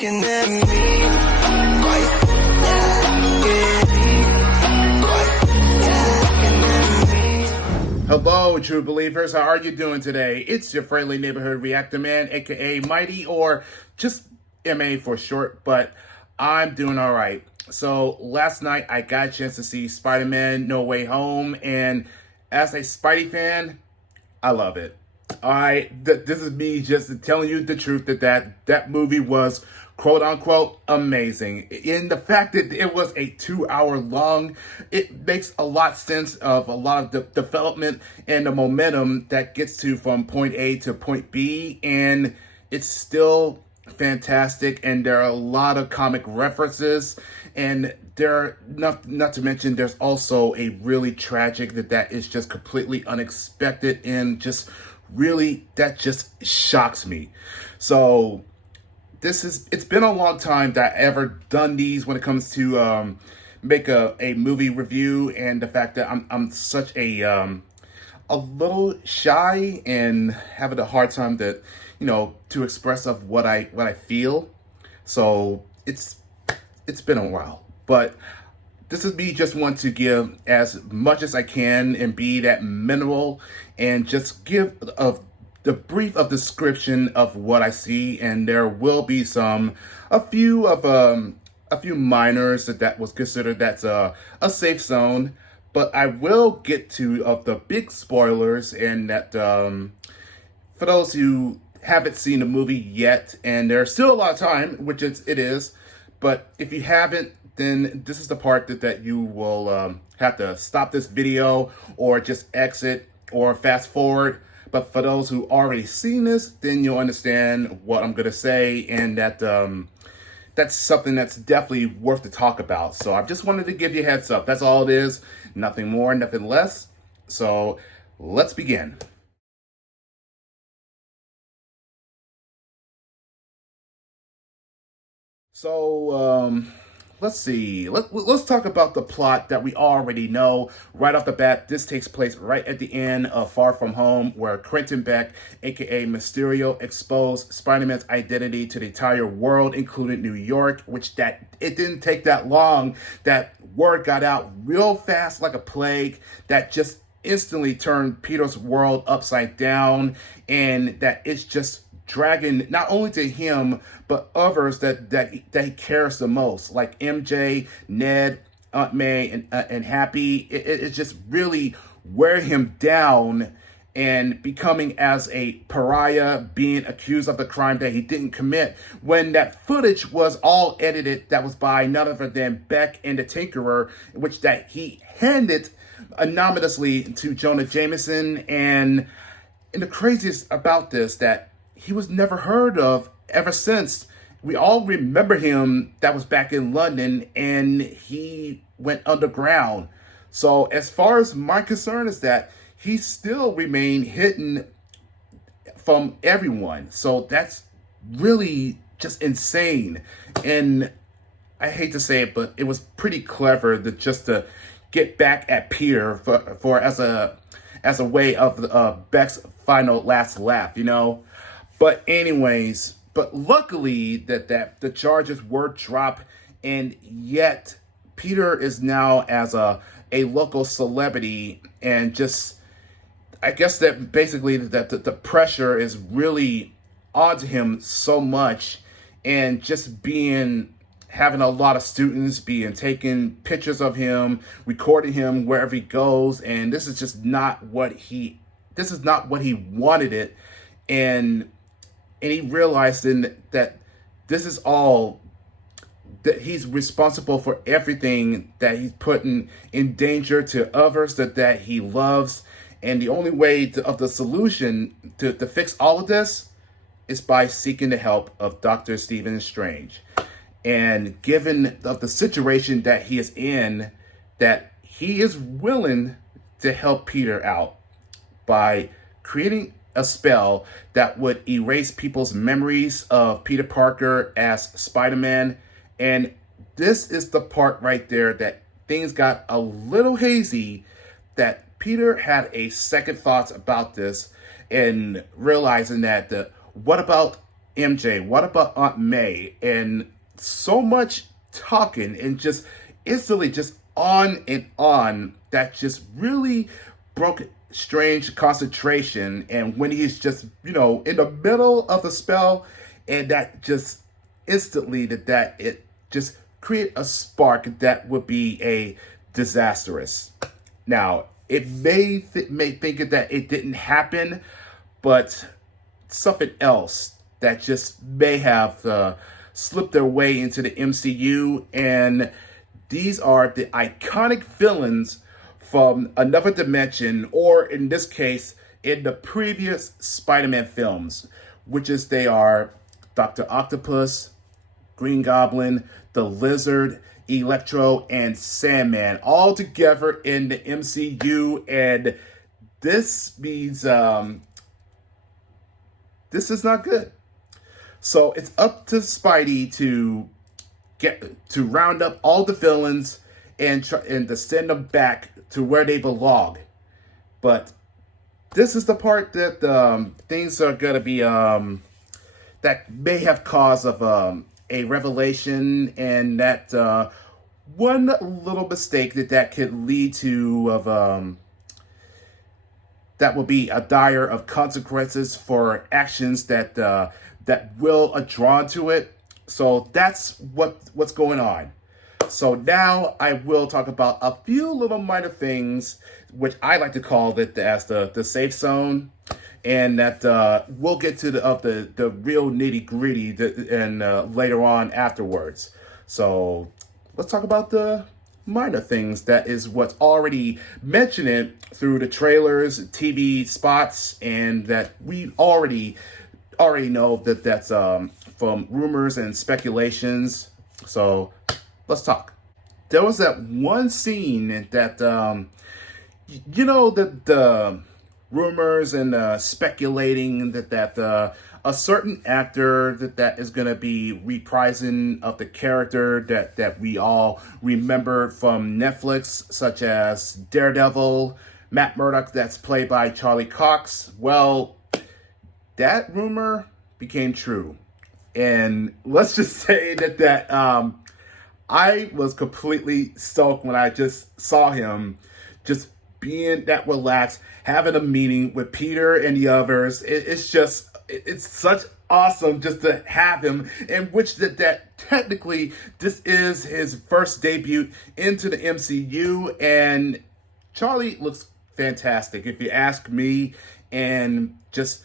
looking at me. Hello, true believers. How are you doing today? It's your friendly neighborhood reactor man, aka Mighty, or just MA for short, but I'm doing all right. So last night I got a chance to see Spider-Man No Way Home, and as a Spidey fan, I love it. This is me just telling you the truth that movie was quote unquote amazing. In the fact that it was a 2 hour long, it makes a lot of sense of a lot of the development and the momentum that gets to from point A to point B, and it's still fantastic. And there are a lot of comic references, and there are not to mention there's also a really tragic that is just completely unexpected and just really that just shocks me. So it's been a long time that I ever done these when it comes to make a movie review, and the fact that I'm such a little shy and having a hard time to express of what I feel. So it's been a while, but this is me just want to give as much as I can and be that minimal and just give the brief of description of what I see. And there will be a few minors that was considered that's a safe zone, but I will get to of the big spoilers, and that for those who haven't seen the movie yet, and there's still a lot of time, which it is, but if you haven't, then this is the part that you will have to stop this video or just exit or fast forward. But for those who already seen this, then you'll understand what I'm gonna say, and that's something that's definitely worth to talk about. So I just wanted to give you a heads up. That's all it is. Nothing more, nothing less. So let's begin. So let's see. Let's talk about the plot that we already know right off the bat. This takes place right at the end of Far From Home, where Quentin Beck, aka Mysterio, exposed Spider-Man's identity to the entire world, including New York. It didn't take that long. That word got out real fast, like a plague. That just instantly turned Peter's world upside down, and that it's just dragging not only to him but others that he cares the most, like MJ, Ned, Aunt May, and Happy. It just really wear him down, and becoming as a pariah, being accused of the crime that he didn't commit, when that footage was all edited, that was by none other than Beck and the Tinkerer, which that he handed anonymously to Jonah Jameson. And the craziest about this, that he was never heard of ever since. We all remember him, that was back in London, and he went underground. So as far as my concern is that he still remained hidden from everyone. So that's really just insane. And I hate to say it, but it was pretty clever to get back at Peter for as a way of Beck's final last laugh. But anyways, but luckily that the charges were dropped, and yet Peter is now as a local celebrity, and just I guess that basically that the pressure is really onto him so much, and just having a lot of students taking pictures of him, recording him wherever he goes, and this is not what he wanted it. And he realized that this is all, that he's responsible for everything, that he's putting in danger to others that he loves. And the only way of the solution to fix all of this is by seeking the help of Dr. Stephen Strange. And given of the situation that he is in, that he is willing to help Peter out by creating a spell that would erase people's memories of Peter Parker as Spider-Man. And this is the part right there that things got a little hazy, that Peter had a second thoughts about this, and realizing that what about MJ? What about Aunt May? And so much talking and just instantly just on and on that just really broke Strange concentration. And when he's just, in the middle of the spell, and that just instantly that it just create a spark that would be a disastrous. Now, it may think that it didn't happen, but something else that just may have slipped their way into the MCU, and these are the iconic villains from another dimension, or in this case, in the previous Spider-Man films, which is they are Dr. Octopus, Green Goblin, the Lizard, Electro, and Sandman, all together in the MCU, and this means this is not good. So it's up to Spidey to round up all the villains and to send them back to where they belong. But this is the part that things are gonna be that may have cause of a revelation, and that one little mistake that could lead to that will be a dire of consequences for actions that will draw to it. So that's what's going on. So now I will talk about a few little minor things, which I like to call it as the safe zone, and that we'll get to the real nitty gritty and later on afterwards. So let's talk about the minor things. That is what's already mentioned through the trailers, TV spots, and that we already know that's from rumors and speculations. So let's talk. There was that one scene that the rumors and speculating that a certain actor that is going to be reprising of the character that we all remember from Netflix, such as Daredevil, Matt Murdock, that's played by Charlie Cox. Well, that rumor became true. And let's just say that I was completely stoked when I just saw him just being that relaxed, having a meeting with Peter and the others. It's such awesome just to have him, in which that technically this is his first debut into the MCU, and Charlie looks fantastic if you ask me, and just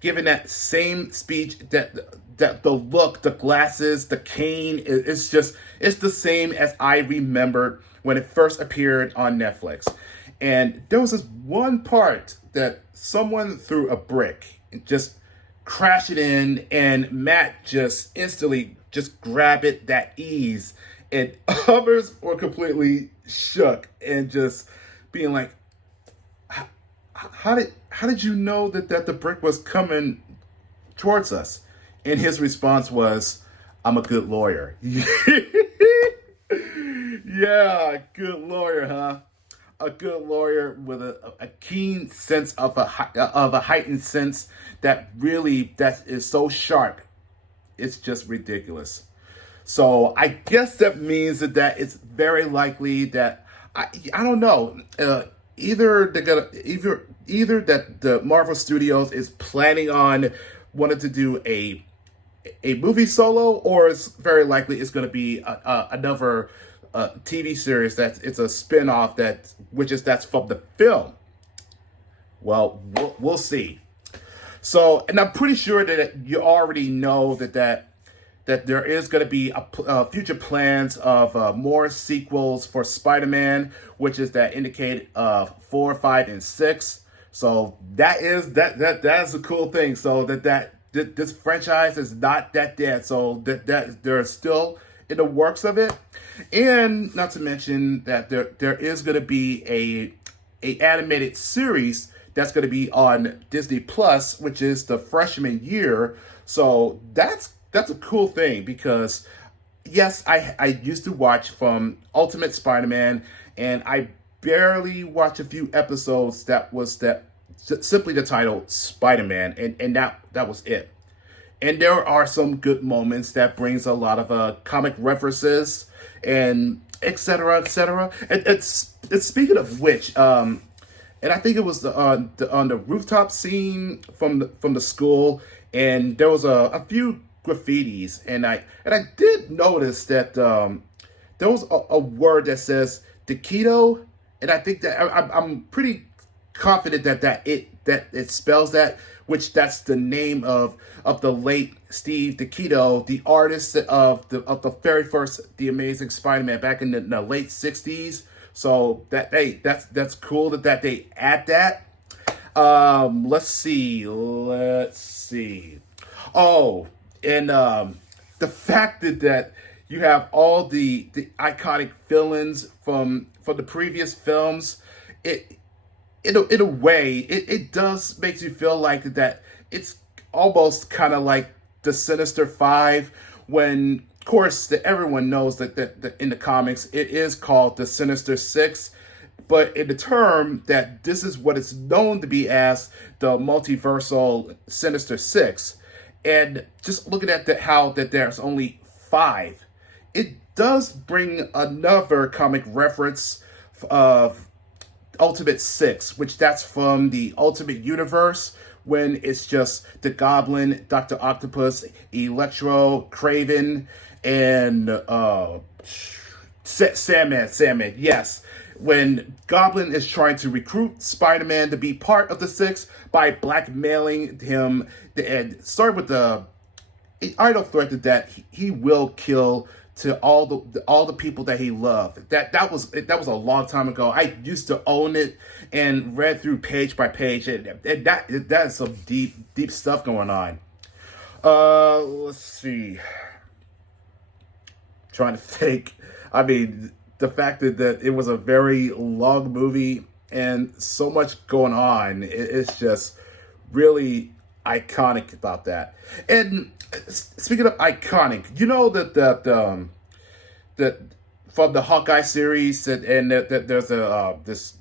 given that same speech, that the look, the glasses, the cane, it's the same as I remembered when it first appeared on Netflix. And there was this one part that someone threw a brick and just crashed it in, and Matt just instantly just grabbed it that ease, and others were completely shook and just being like, how did you know that the brick was coming towards us? And his response was, I'm a good lawyer. Yeah, good lawyer, huh? A good lawyer with a keen sense of a heightened sense that is so sharp. It's just ridiculous. So I guess that means that it's very likely that I don't know. Either that the Marvel Studios is planning on wanting to do a movie solo, or it's very likely it's going to be another TV series it's a spin-off that's from the film. Well, we'll see. So, and I'm pretty sure that you already know that there is going to be future plans of more sequels for Spider-Man, which is that indicated 4, 5, and 6. So that is a cool thing. So that this franchise is not that dead. So that they're still in the works of it, and not to mention that there is going to be a animated series that's going to be on Disney Plus, which is the freshman year. So that's a cool thing, because yes, I used to watch from Ultimate Spider-Man, and I barely watched a few episodes that was simply the title Spider-Man, and that was it. and there are some good moments that brings a lot of comic references and etc. etc. It's speaking of which, and I think it was on the rooftop scene from the school, and there was a few graffitis, and I did notice that there was a word that says Taquito, and I think that I'm pretty confident that it spells that, which that's the name of the late Steve Taquito, the artist of the very first The Amazing Spider-Man back in the late '60s. So that's cool that they add that. Let's see. Oh, and the fact that you have all the iconic villains from the previous films, it in a way it does makes you feel like that it's almost kind of like the Sinister Five, when of course everyone knows that in the comics it is called the Sinister Six, but in the term that this is what it's known to be as the multiversal Sinister Six. And just looking at how that there's only five, it does bring another comic reference of Ultimate Six, which that's from the Ultimate Universe, when it's just the Goblin, Dr. Octopus, Electro, Craven, and Sandman, yes. When Goblin is trying to recruit Spider-Man to be part of the Six by blackmailing him, and start with the idle threat that he will kill to all the people that he loved. That was a long time ago. I used to own it and read through page by page, and that is some deep stuff going on. Let's see. Trying to think. I mean, the fact that it was a very long movie and so much going on, it's just really iconic about that. And speaking of iconic, you know that from the Hawkeye series, and that there's this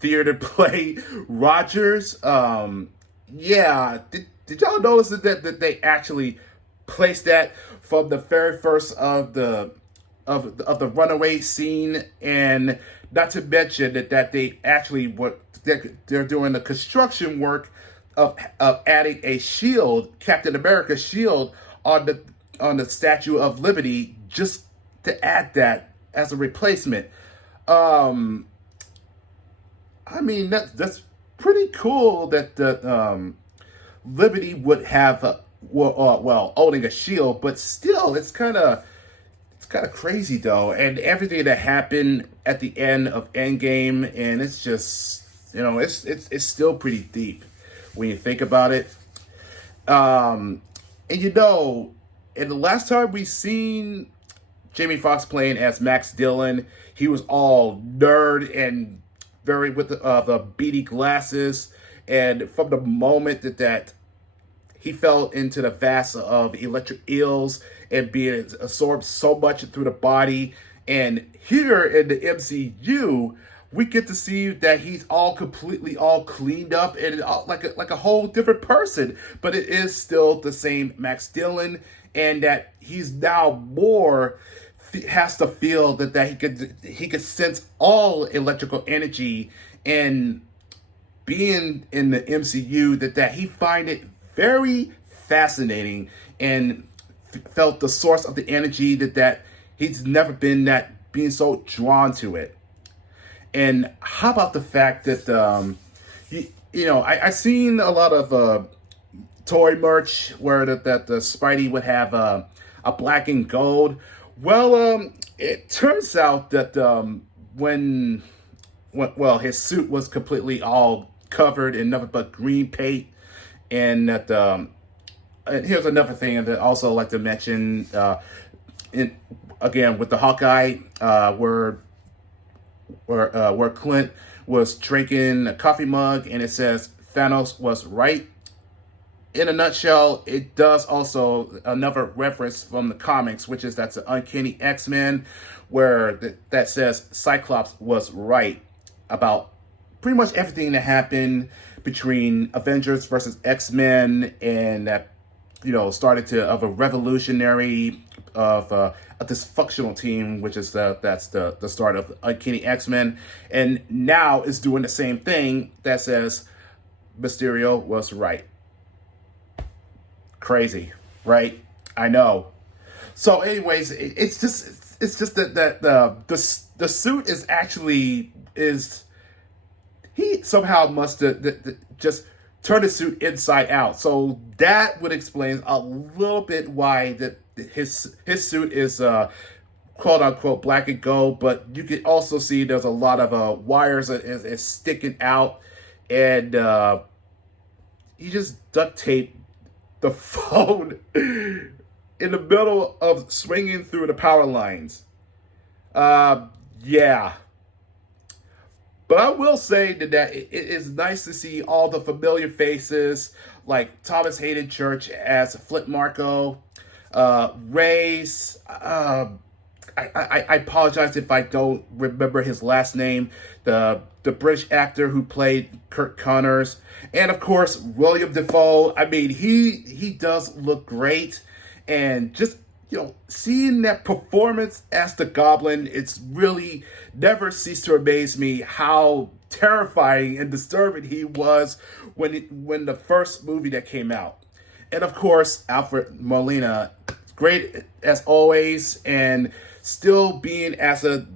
theater play Rogers. Yeah, did y'all notice that they actually placed that from the very first of the runaway scene, and not to mention that they actually they're doing the construction work of adding a shield, Captain America shield, on the Statue of Liberty, just to add that as a replacement. I mean, that's pretty cool that the Liberty would have owning a shield, but still, it's kind of crazy though, and everything that happened at the end of Endgame, and it's just, it's still pretty deep when you think about it. And and the last time we seen Jamie Foxx playing as Max Dillon, he was all nerd and very with the beady glasses, and from the moment that he fell into the vast of electric eels and being absorbed so much through the body. And here in the MCU, we get to see that he's all cleaned up and like a whole different person. But it is still the same Max Dillon, and that he's now more has to feel that he could sense all electrical energy, and being in the MCU that he find it very fascinating, and felt the source of the energy that he's never been that being so drawn to it. And how about the fact that I seen a lot of toy merch where that the Spidey would have a black and gold. Well, it turns out that when his suit was completely all covered in nothing but green paint. And that and here's another thing that I also like to mention, again with the Hawkeye, where Clint was drinking a coffee mug, and it says Thanos was right. In a nutshell, it does also another reference from the comics, which is that's an Uncanny X-Men, where that says Cyclops was right about pretty much everything that happened between Avengers versus X-Men, and that started to of a revolutionary of a dysfunctional team, which is that's the start of Uncanny X-Men, and now is doing the same thing that says Mysterio was right. Crazy, right? I know. So, anyways, it's just that the suit is actually is he somehow must have just turn the suit inside out. So that would explain a little bit why his suit is quote unquote black and gold. But you can also see there's a lot of wires that is sticking out, and he just duct taped the phone in the middle of swinging through the power lines. Yeah. But I will say that it is nice to see all the familiar faces like Thomas Hayden Church as Flint Marco, Ray's. I apologize if I don't remember his last name. The British actor who played Kurt Connors, and of course William Defoe. I mean, he does look great, and just seeing that performance as the Goblin, it's really never ceased to amaze me how terrifying and disturbing he was when the first movie that came out. And of course, Alfred Molina, great as always, and still being as a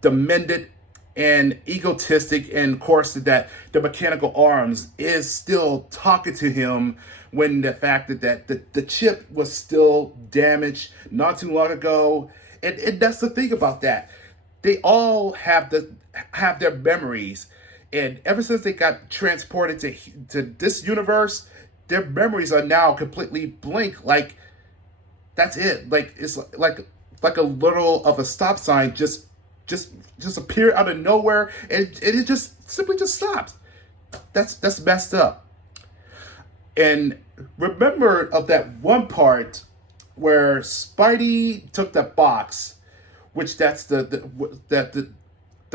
demented and egotistic, and of course that the mechanical arms is still talking to him when the fact that the chip was still damaged not too long ago. And that's the thing about that. They all have their memories, and ever since they got transported to this universe, their memories are now completely blank. Like that's it. Like it's like a little of a stop sign just appeared out of nowhere, and it just simply just stops. That's messed up. And remember of that one part where Spidey took that box, which that's the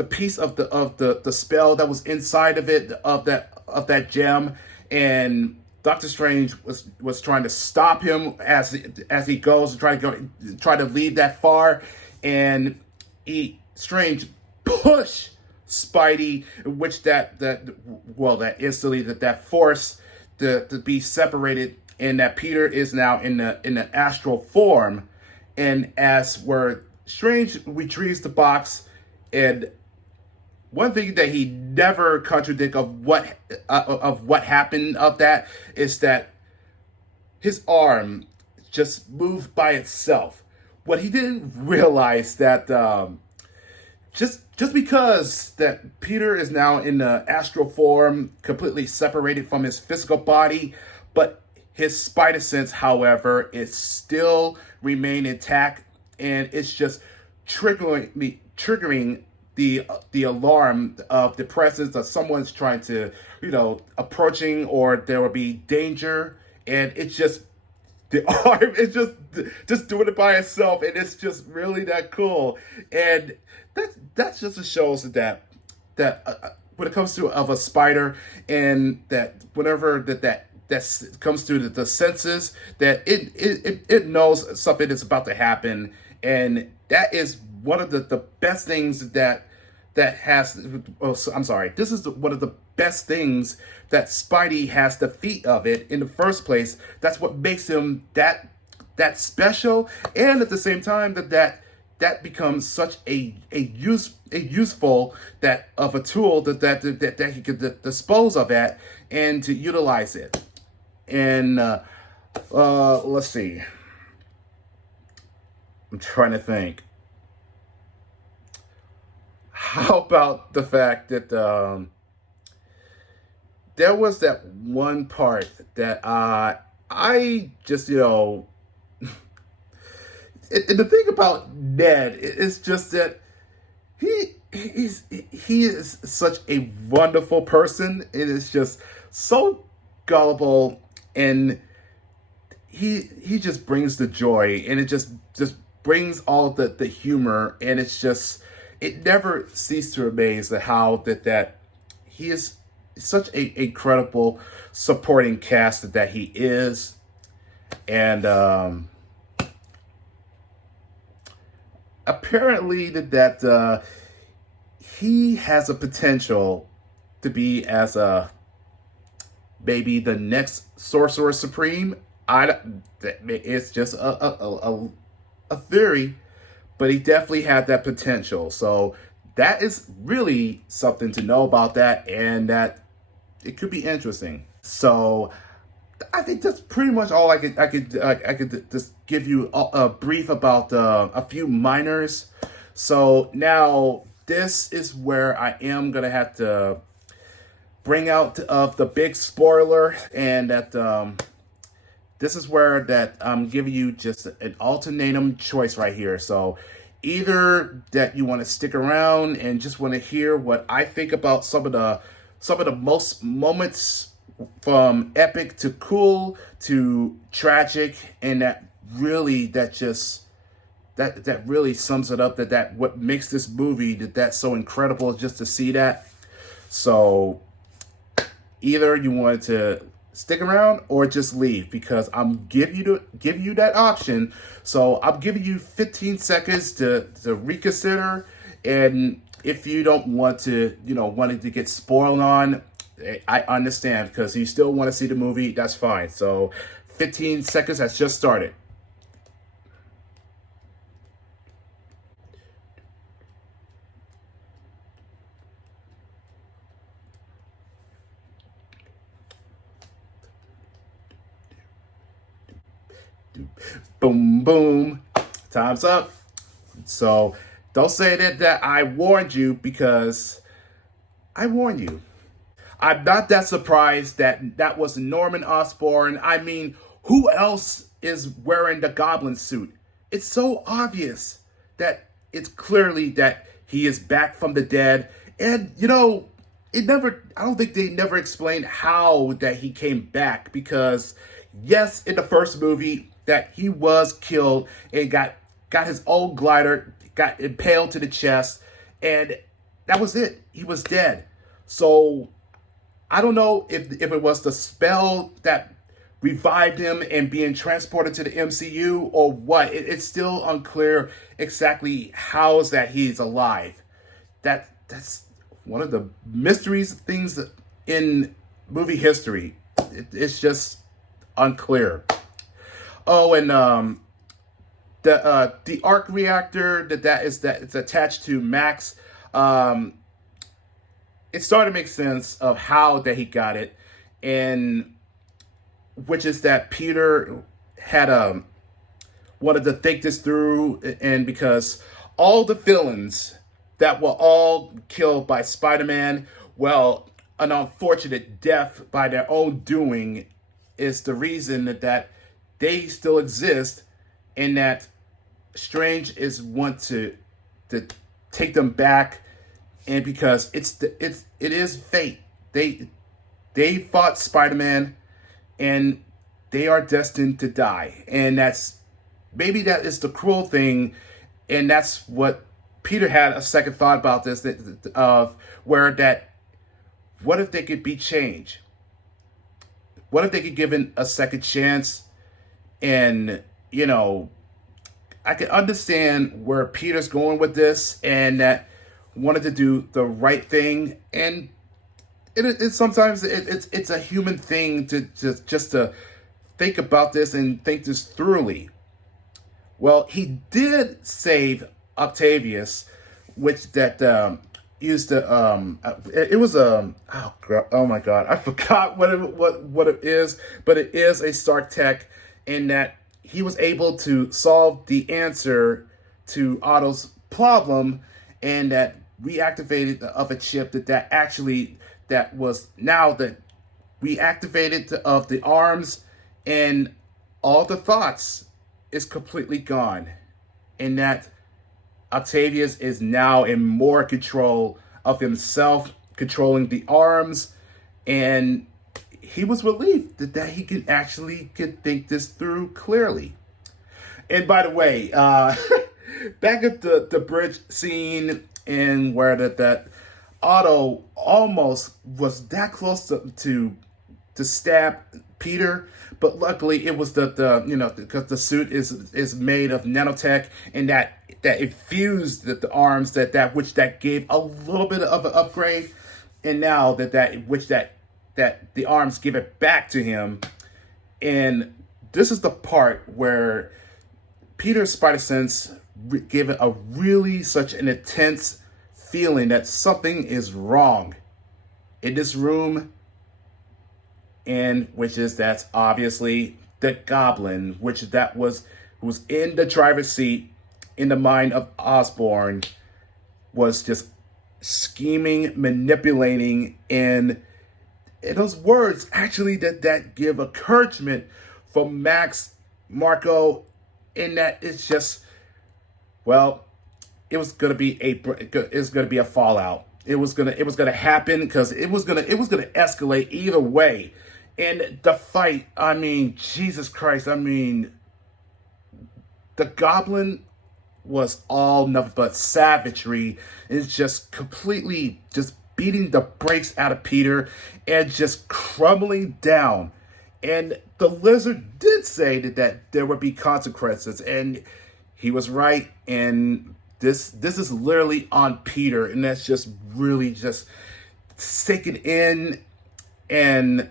piece of the spell that was inside of it, of that gem, and Doctor Strange was trying to stop him as he goes and try to leave that far, and Strange push Spidey, which that instantly that force to be separated, and that Peter is now in the astral form, and as where Strange retrieves the box, and one thing that he never contradict of what happened of that is that his arm just moved by itself. What he didn't realize that just because that Peter is now in the astral form, completely separated from his physical body, but his spider sense, however, is still remain intact, and it's just triggering the alarm of the presence of someone's trying to approaching, or there will be danger, and it's just the arm is just doing it by itself, and it's just really that cool. And that's just shows that when it comes to of a spider, and that whenever that comes to the senses, that it knows something is about to happen, and that is one of the best things that has. Oh, I'm sorry. This is one of the best things that Spidey has the feat of it in the first place. That's what makes him that special, and at the same time that becomes such a useful that of a tool that he could dispose of it and to utilize it. And let's see. I'm trying to think. How about the fact that there was that one part that I just and the thing about Ned is just that he is such a wonderful person. It is just so gullible, and he just brings the joy, and it just brings all the humor, and it's just it never ceases to amaze at how that he is such a incredible supporting cast that he is. And apparently that he has a potential to be as a maybe the next Sorcerer Supreme. It's just a theory, but he definitely had that potential. So that is really something to know about that, and that it could be interesting. So I think that's pretty much all I could just give you a brief about a few minors. So now this is where I am gonna have to bring out of the big spoiler, and that this is where that I'm giving you just an ultimatum choice right here. So either that you want to stick around and just want to hear what I think about some of the most moments from epic to cool to tragic, and that really sums it up. That what makes this movie that's so incredible, just to see that. So either you want to stick around or just leave, because I'm giving you that option. So I'm giving you 15 seconds to reconsider, and if you don't want to, wanting to get spoiled on, I understand, because you still want to see the movie. That's fine. So 15 seconds has just started. Boom, boom. Time's up. So don't say that I warned you, because I warned you. I'm not that surprised that that was Norman Osborn. I mean, who else is wearing the goblin suit? It's so obvious that it's clearly that he is back from the dead. And, I don't think they never explained how that he came back, because, yes, in the first movie, that he was killed and got his old glider, got impaled to the chest, and that was it. He was dead. So I don't know if it was the spell that revived him and being transported to the MCU, or what. It's still unclear exactly how is that he's alive. That's one of the mysteries things in movie history. It's just unclear. Oh, and the arc reactor that it's attached to Max. It started to make sense of how that he got it, and which is that Peter had wanted to think this through, and because all the villains that were all killed by Spider-Man, well, an unfortunate death by their own doing, is the reason that they still exist, and that Strange is want to take them back, and because it is fate. They fought Spider-Man, and they are destined to die, and maybe that is the cruel thing, and that's what Peter had a second thought about this, of where that what if they could be changed? What if they could give it a second chance? And I can understand where Peter's going with this, and that wanted to do the right thing, and sometimes it's a human thing to just to think about this and think this thoroughly. Well, he did save Octavius, which that used to it was oh my god, I forgot what it is, but it is a Stark Tech, in that he was able to solve the answer to Otto's problem, and that reactivated of a chip that actually that was now that reactivated of the arms, and all the thoughts is completely gone, and that Octavius is now in more control of himself, controlling the arms, and he was relieved that he could think this through clearly. And by the way, back at the bridge scene, in where that Otto almost was that close to to stab Peter, but luckily it was because the suit is made of nanotech, and that it fused the arms that gave a little bit of an upgrade, and now that the arms give it back to him. And this is the part where Peter's spider sense gave it a really such an intense feeling that something is wrong in this room, and that's obviously the goblin, who's in the driver's seat in the mind of Osborn, was just scheming, manipulating, and those words actually that give encouragement from Max, Marco, in that it's just, well, it was gonna be a fallout. It was gonna happen because it was gonna escalate either way. And the fight, I mean, Jesus Christ, I mean, the goblin was all nothing but savagery. It's just completely just beating the brakes out of Peter and just crumbling down. And the lizard did say that there would be consequences, and he was right. And this is literally on Peter, and that's just really just sinking in. And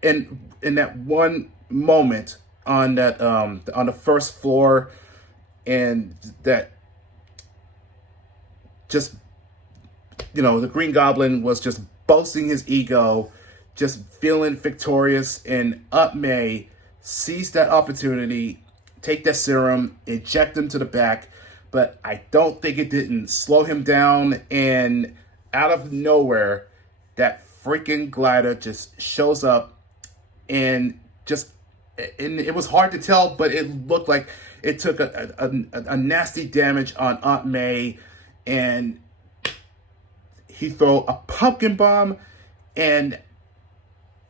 in that one moment on the first floor, and that just, the Green Goblin was just boasting his ego, just feeling victorious, and Aunt May seized that opportunity, take that serum, inject him to the back, but I don't think it didn't slow him down, and out of nowhere, that freaking glider just shows up, and it was hard to tell, but it looked like it took a nasty damage on Aunt May, and he threw a pumpkin bomb, and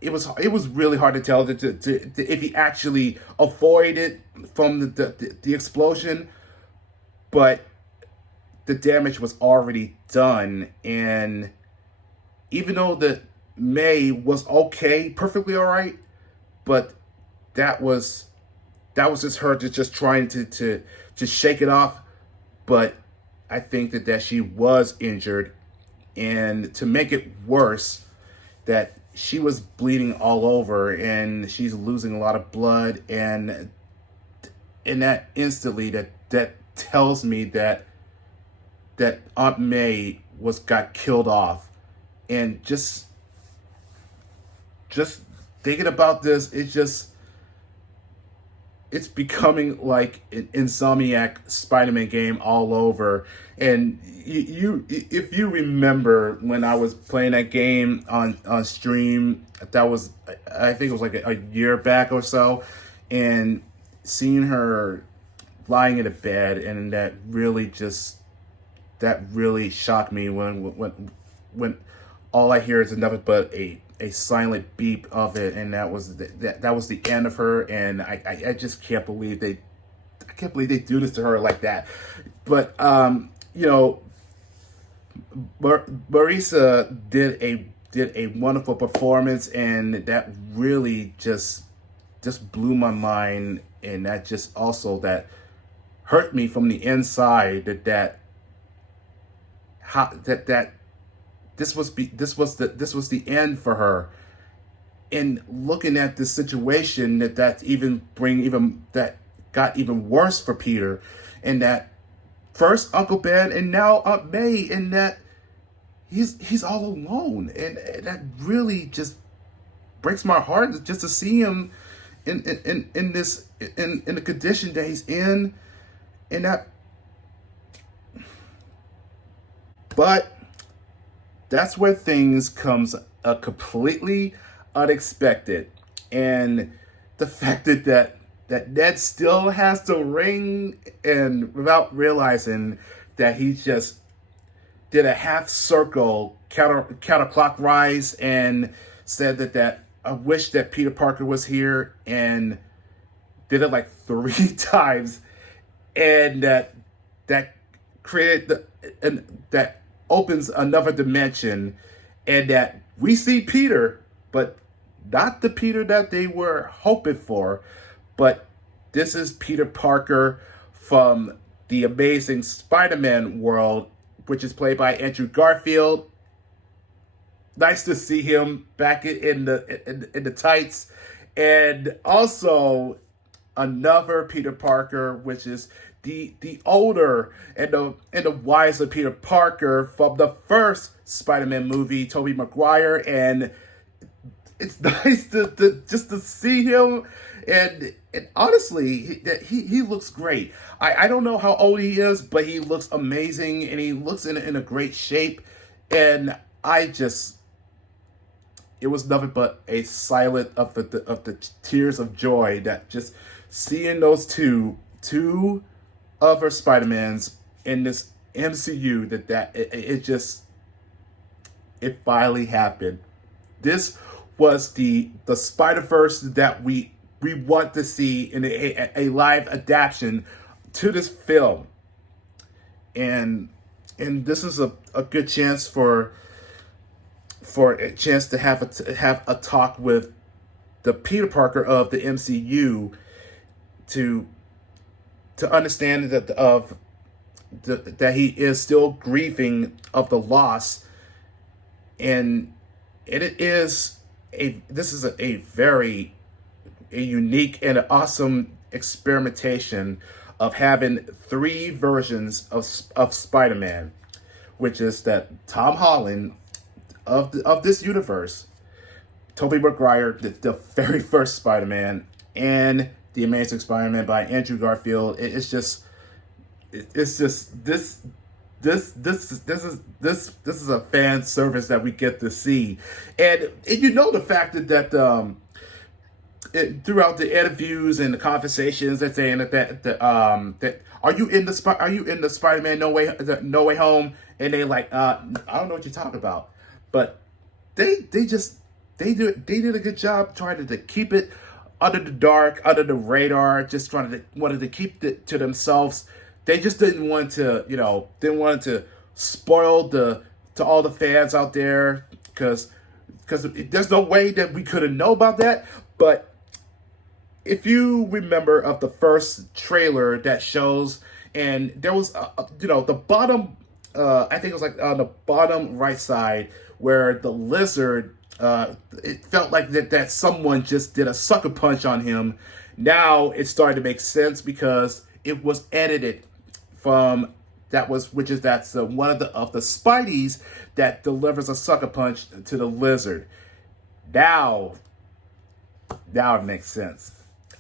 it was really hard to tell if he actually avoided from the explosion, but the damage was already done. And even though the May was okay, perfectly all right, but that was just her just trying to shake it off. But I think that she was injured, and to make it worse, that she was bleeding all over, and she's losing a lot of blood, and that instantly that tells me that Aunt May got killed off. And just thinking about this, it's becoming like an Insomniac Spider-Man game all over. And if you remember when I was playing that game on stream, I think it was like a year back or so, and seeing her lying in a bed, and that really shocked me when all I hear is nothing but a silent beep of it, and that was the end of her. And I just can't believe they do this to her like that. But Marisa did a wonderful performance, and that really just blew my mind, and that just also that hurt me from the inside, that this was the end for her. And looking at this situation, that got even worse for Peter, and that first Uncle Ben and now Aunt May, and that he's all alone, and that really just breaks my heart just to see him in the condition that he's in, and that. But that's where things comes completely unexpected, and the fact that Ned still has the ring, and without realizing that he just did a half circle counterclockwise, and said that I wish that Peter Parker was here, and did it like 3 times, and that created that opens another dimension, and that we see Peter, but not the Peter that they were hoping for, but this is Peter Parker from the Amazing Spider-Man world, which is played by Andrew Garfield. Nice to see him back in the tights, and also another Peter Parker, which is the older and the wiser Peter Parker from the first Spider-Man movie, Tobey Maguire, and it's nice to just to see him, and honestly, he looks great. I don't know how old he is, but he looks amazing, and he looks in a great shape, and I just it was nothing but a silent of the tears of joy that just seeing those two other Spider-Mans in this MCU it just it finally happened. This was the Spider-Verse that we want to see in a live adaptation to this film, and this is a good chance for a chance to have a talk with the Peter Parker of the MCU to understand that he is still grieving of the loss, and it is this is a very unique and an awesome experimentation of having three versions of Spider-Man, which is that Tom Holland of this universe, Tobey Maguire, the very first Spider-Man, and the Amazing Spider-Man by Andrew Garfield. It's just this is a fan service that we get to see, and you know the fact that throughout the interviews and the conversations, they're saying that are you in the Spider-Man No Way Home, and they like I don't know what you're talking about, but they did a good job trying to keep it under the dark, under the radar, just wanted to keep it to themselves. They just didn't want to, didn't want to spoil to all the fans out there, because there's no way that we could have known about that. But if you remember of the first trailer that shows, and there was the bottom, I think it was like on the bottom right side where the lizard, it felt like that someone just did a sucker punch on him. Now it's starting to make sense because it was edited from that's one of the Spideys that delivers a sucker punch to the lizard. Now it makes sense,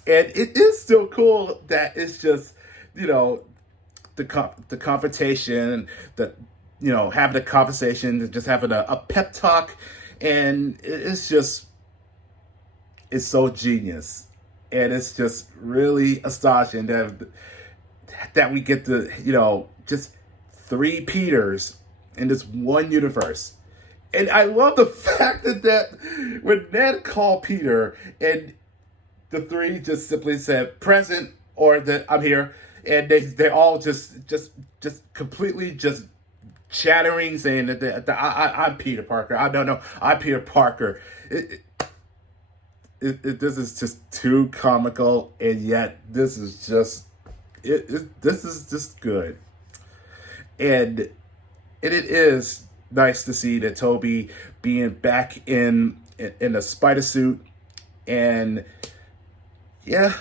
and it is still cool that it's just the confrontation, having a conversation, just having a pep talk, and it's so genius, and it's just really astonishing that we get to just three Peters in this one universe. And I love the fact that when Ned called Peter and the three just simply said present, or that I'm here, and they all just completely just chattering, saying that I'm Peter Parker. I'm Peter Parker. This is just too comical, and yet this is just this is just good, and it is nice to see that Toby being back in a spider suit, and yeah,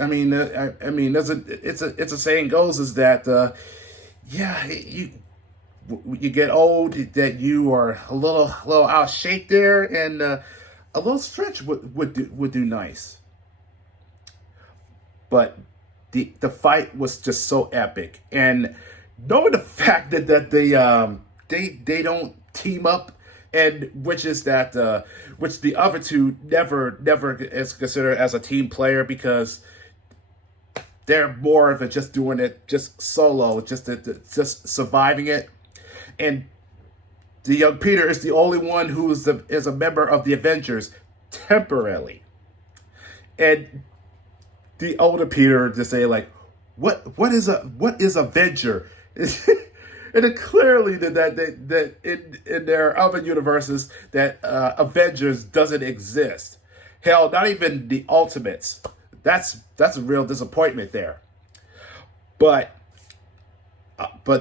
I mean, it's a saying goes is that you get old, that you are a little out of shape there, and a little stretch would do nice. But the fight was just so epic, and knowing the fact that they don't team up, and which the other two never is considered as a team player, because they're more of just doing it just solo, just surviving it. And the young Peter is the only one who is a member of the Avengers temporarily. And the older Peter just say like, what is Avenger? And it clearly that in their other universes that Avengers doesn't exist. Hell, not even the Ultimates. That's a real disappointment there. But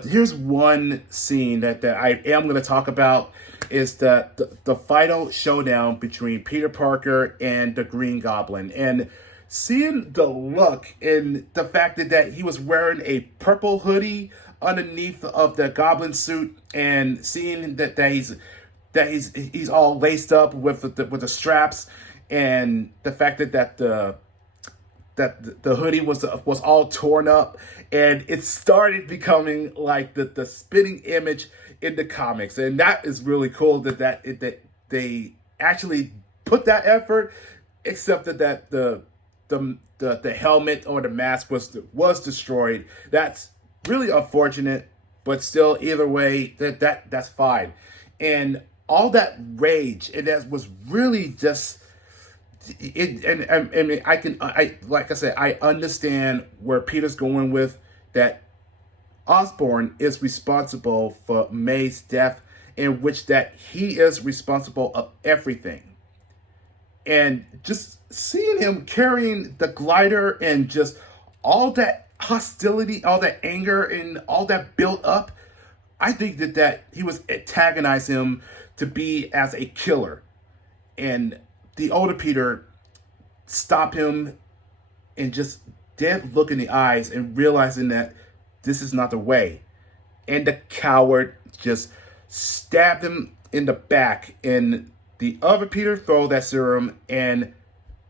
here's one scene that I am going to talk about is the final showdown between Peter Parker and the Green Goblin. And seeing the look and the fact that he was wearing a purple hoodie underneath of the Goblin suit, and seeing that he's all laced up with the straps, and the fact that the hoodie was all torn up, and it started becoming like the spitting image in the comics. And that is really cool that they actually put that effort, except that the helmet or the mask was destroyed. That's really unfortunate, but still, either way, that's fine. And all that rage, and that was really just it. And I mean, I like I said, I understand where Peter's going with that. Osborn is responsible for May's death, in which that he is responsible of everything. And just seeing him carrying the glider and just all that hostility, all that anger, and all that built up, I think that he was antagonizing him to be as a killer. And the older Peter stopped him and just dead look in the eyes and realizing that this is not the way. And the coward just stabbed him in the back, and the other Peter throw that serum, and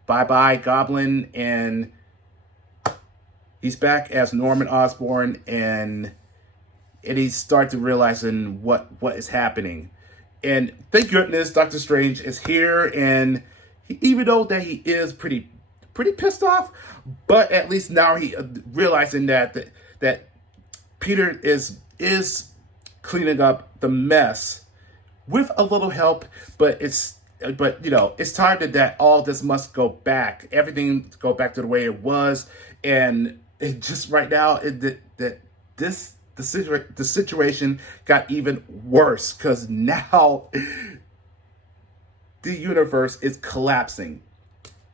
bye-bye Goblin, and he's back as Norman Osborn, and he starts realizing what is happening. And thank goodness Doctor Strange is here, and even though that he is pretty pissed off, but at least now he realizing that Peter is cleaning up the mess with a little help, but it's time that all this must go back. Everything go back to the way it was, and it just right now the situation got even worse, because now the universe is collapsing.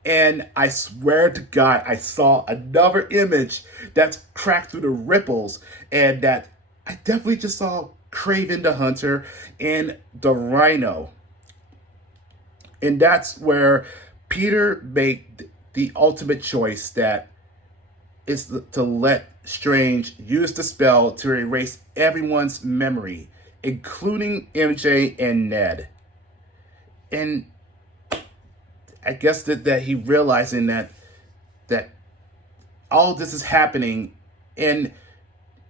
And I swear to God, I saw another image that's cracked through the ripples, and that I definitely just saw Kraven the Hunter and the Rhino. And that's where Peter made the ultimate choice, that is to let Strange use the spell to erase everyone's memory, including MJ and Ned. And I guess that he realizing that all this is happening, and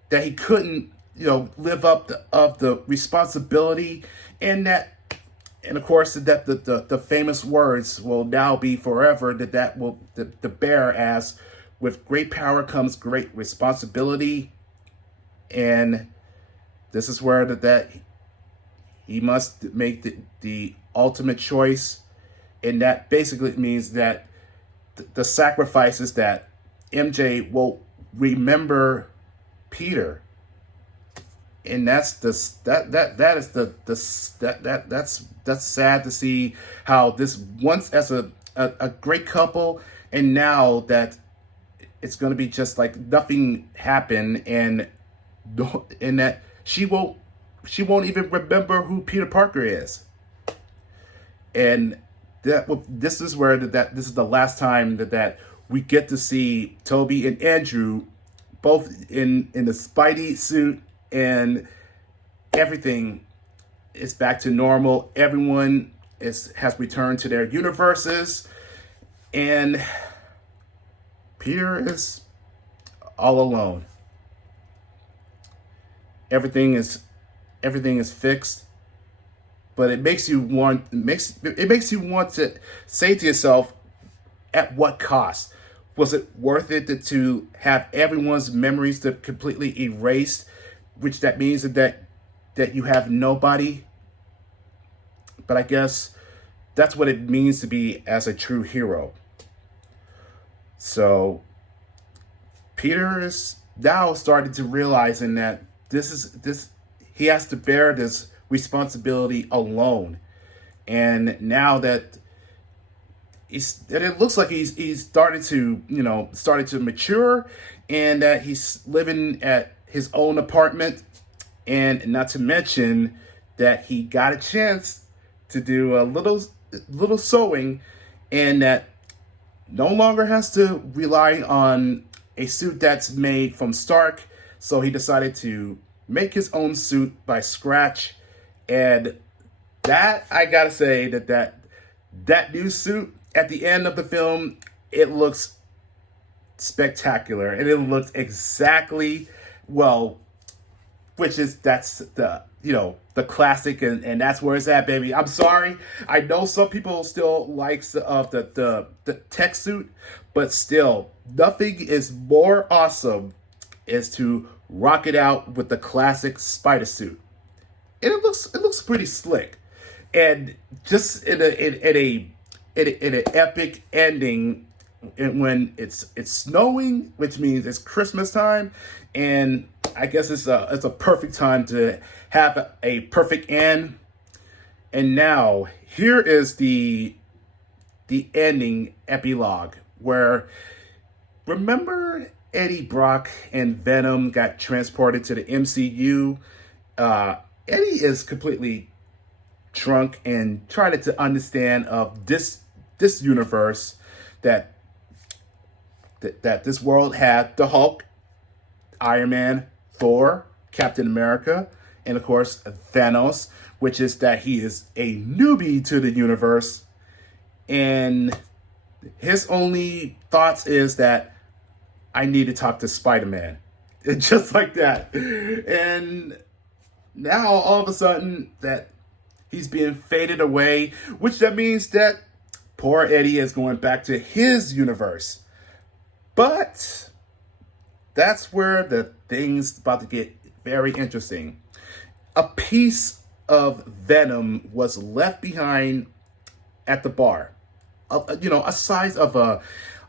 that he couldn't live up of the responsibility, and of course that the famous words will now be forever, that will the bear as, with great power comes great responsibility. And this is where that he must make the ultimate choice. And that basically means that the sacrifices that MJ will remember Peter. And that's sad to see how this once as a great couple, and now that it's going to be just like nothing happened, and that she won't even remember who Peter Parker is. And this is where this is the last time that we get to see Toby and Andrew both in the Spidey suit, and everything is back to normal. Everyone has returned to their universes, and Peter is all alone. Everything is fixed. But it makes you want to say to yourself, at what cost? Was it worth it to have everyone's memories to completely erased, which that means that you have nobody? But I guess that's what it means to be as a true hero. So Peter is now starting to realizing that he has to bear this responsibility alone. And now that and it looks like he's started to started to mature, and that he's living at his own apartment, and not to mention that he got a chance to do a little sewing, and that no longer has to rely on a suit that's made from Stark. So he decided to make his own suit by scratch, and that I gotta say that new suit at the end of the film, it looks spectacular, and it looks exactly, well, which is that's the classic, and that's where it's at, baby. I'm sorry, I know some people still likes the tech suit, but still nothing is more awesome is to rock it out with the classic spider suit, and it looks pretty slick, and just in an epic ending, and when it's snowing, which means it's Christmas time, and I guess it's a perfect time to have a perfect end. And now here is the ending epilogue, where, remember Eddie Brock and Venom got transported to the MCU. Eddie is completely drunk and trying to understand of this universe, that this world had the Hulk, Iron Man, Thor, Captain America, and of course Thanos, which is that he is a newbie to the universe, and his only thoughts is that I need to talk to Spider-Man. Just like that. And now all of a sudden that he's being faded away, which that means that poor Eddie is going back to his universe. But that's where the thing's about to get very interesting. A piece of Venom was left behind at the bar. A size of a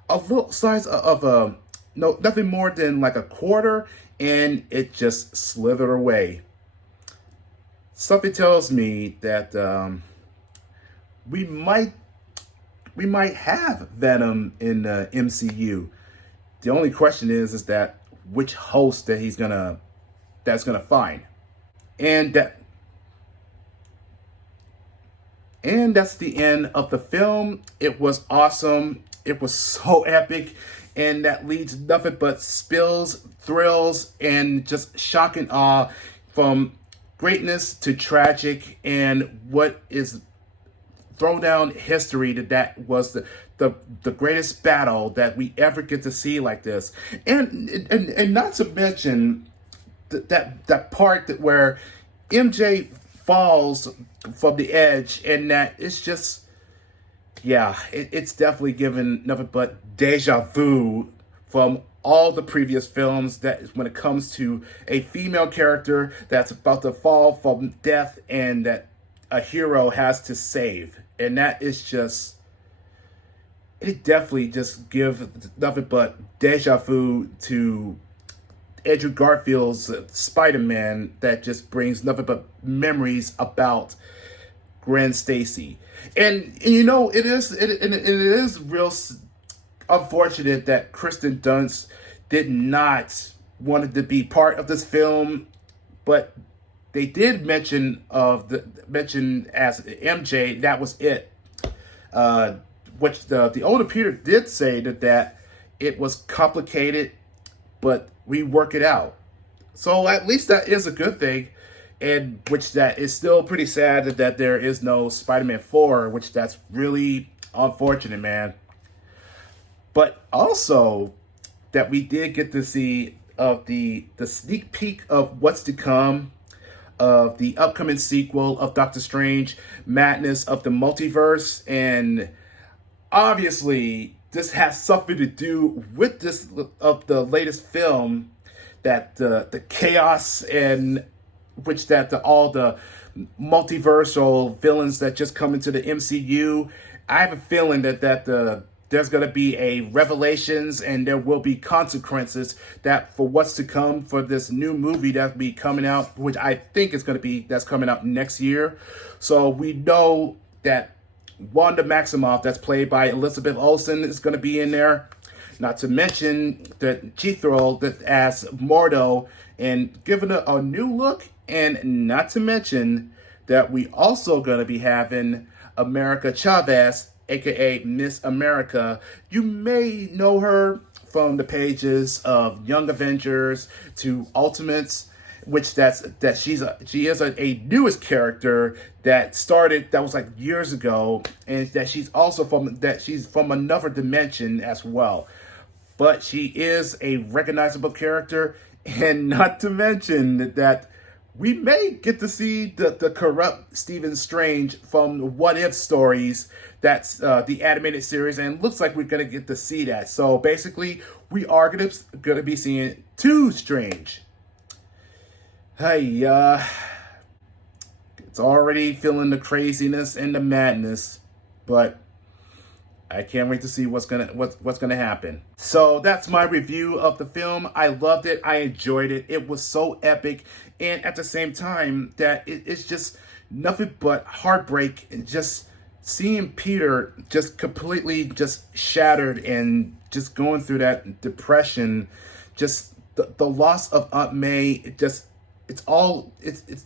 little size of a, no, nothing more than like a quarter, and it just slithered away. Something tells me that we might have Venom in the MCU. The only question is that which host that that's gonna find, and that's the end of the film. It was awesome. It was so epic, and that leads nothing but spills, thrills, and just shock and awe, from greatness to tragic, and what is thrown down history that was the greatest battle that we ever get to see like this, and not to mention that part where MJ falls from the edge, and that it's just, yeah, it's definitely given nothing but deja vu from all the previous films, that when it comes to a female character that's about to fall from death and that a hero has to save. And that is just, it definitely just gives nothing but deja vu to Andrew Garfield's Spider-Man, that just brings nothing but memories about Gwen Stacy. And it is real unfortunate that Kristen Dunst did not wanted to be part of this film, but they did mention as MJ. That was it. Which the older Peter did say that it was complicated, but we work it out. So at least that is a good thing, and which that is still pretty sad that there is no Spider-Man 4, which that's really unfortunate, man. But also that we did get to see of the sneak peek of what's to come, of the upcoming sequel of Doctor Strange, Madness of the Multiverse, and obviously this has something to do with this of the latest film, that the chaos, and which that all the multiversal villains that just come into the MCU. I have a feeling that there's going to be a revelations, and there will be consequences that for what's to come for this new movie that'll be coming out, which I think is going to be, that's coming out next year. So we know that Wanda Maximoff, that's played by Elizabeth Olsen, is going to be in there. Not to mention that Jethro that as Mordo and giving it a new look. And not to mention that we also going to be having America Chavez, aka Miss America. You may know her from the pages of Young Avengers to Ultimates, which she is a newest character that was like years ago, and that she's from another dimension as well. But she is a recognizable character, and not to mention that we may get to see the corrupt Stephen Strange from the What If stories. That's the animated series, and looks like we're gonna get to see that. So basically, we are gonna be seeing two Strange. Hey, it's already feeling the craziness and the madness, but I can't wait to see what's gonna happen. So that's my review of the film. I loved it. I enjoyed it. It was so epic, and at the same time, that it's just nothing but heartbreak, and just seeing Peter just completely just shattered and just going through that depression, just the loss of Aunt May. It's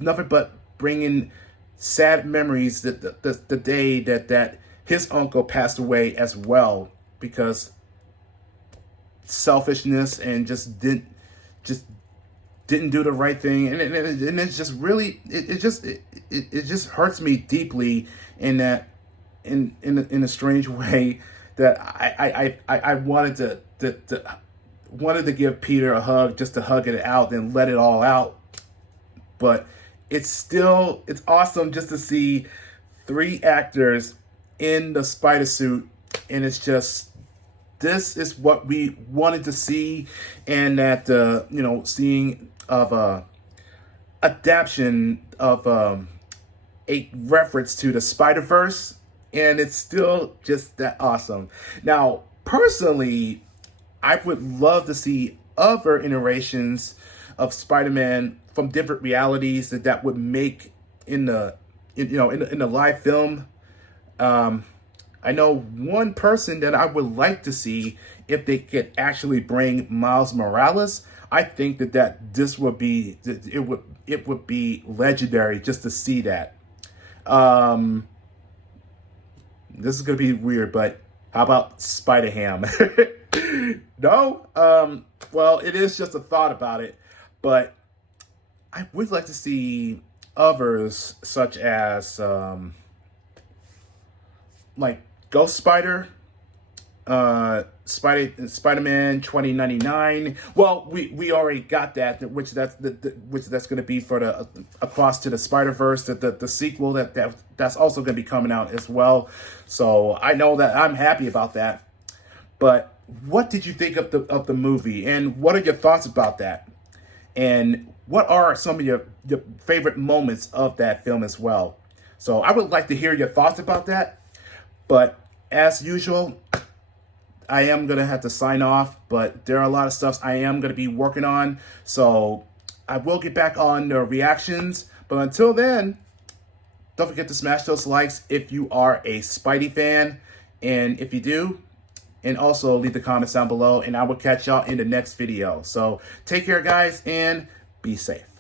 nothing but bringing sad memories. The day that his uncle passed away as well, because selfishness and just didn't do the right thing, and it's just really it just hurts me deeply in that in a strange way, that I wanted to give Peter a hug, just to hug it out and let it all out. But it's awesome just to see three actors in the spider suit, and it's just, this is what we wanted to see. And that seeing of adaptation of a reference to the Spider-Verse, and it's still just that awesome. Now, personally, I would love to see other iterations of Spider-Man from different realities that would make in the live film. I know one person that I would like to see, if they could actually bring Miles Morales. I think this would be legendary just to see that. This is gonna be weird, but how about Spider-Ham? No? Well, it is just a thought about it, but I would like to see others, such as like Ghost Spider, Spider-Man 2099. Well, we already got that, which that's going to be for the Across to the Spider-Verse, the sequel that's also going to be coming out as well. So I know that I'm happy about that. But what did you think of the movie, and what are your thoughts about that? And what are some of your favorite moments of that film as well? So I would like to hear your thoughts about that. But as usual, I am going to have to sign off, but there are a lot of stuff I am going to be working on. So I will get back on the reactions. But until then, don't forget to smash those likes if you are a Spidey fan. And if you do, and also leave the comments down below, and I will catch y'all in the next video. So take care, guys, and be safe.